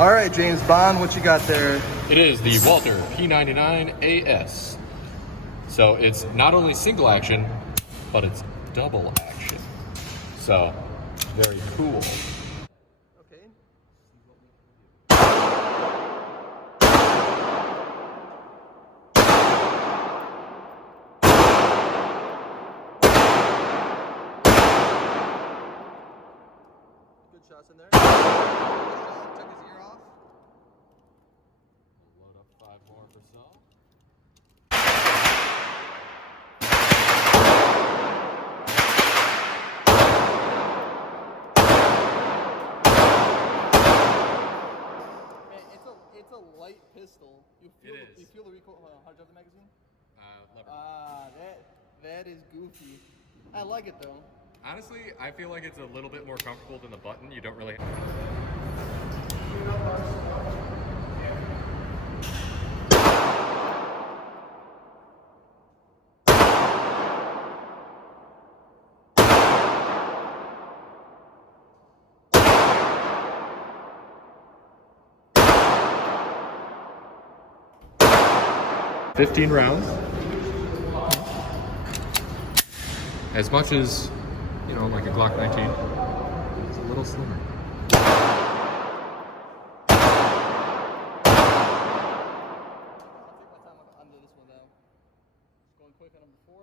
All right, James Bond, what you got there? It is the Walter P99 AS. So it's not only single action, but it's double action. So, very cool. Okay. Good shots in there. Just took his ear off. We'll load up 5 more for Saul. It's a light pistol. You feel the recoil. How do you have the magazine? Lever. That is goofy. I like it though. Honestly, I feel like it's a little bit more comfortable than the button. You don't really. $15 rounds. As much as, you know, like a Glock 19, it's a little slimmer. I'll take my time on this one though. Just going quick on number 4.